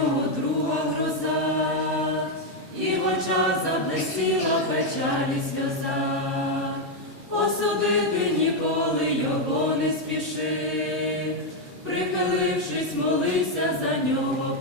нього друга гроза, і в очах заблесіла печалі сльоза. Осудити ніколи його не спішив, прихилившись, молився за нього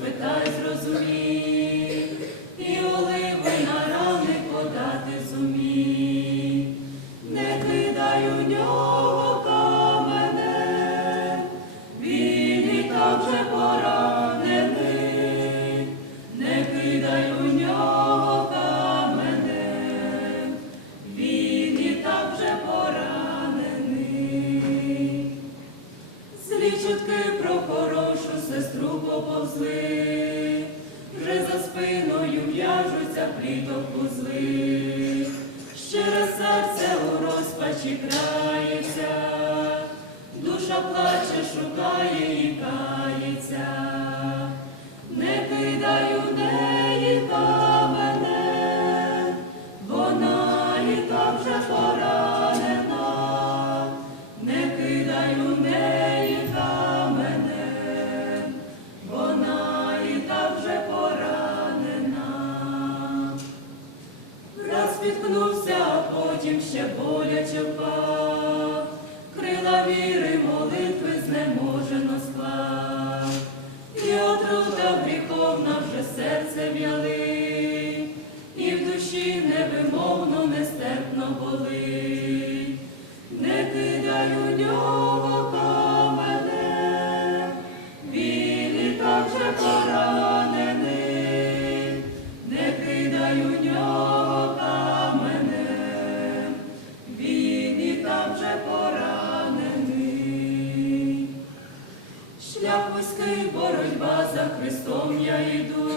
розпитай, зрозумій, поповзли, вже за спиною в'яжуться пліток вузли. Щире серце у розпачі крається, душа плаче, шукає і кається. Не кидай у неї потім ще боляче впав. Крила віри, молитви знеможено склав. І отрута гріховна вже серце в'яли, і в душі невимовно нестерпно болить. Христом я йду,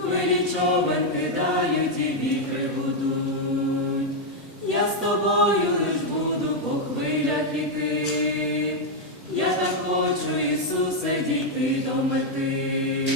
хвилі човен кидають і вітри будуть. Я з тобою лиш буду по хвилях іти. Я так хочу, Ісусе, дійти до мети.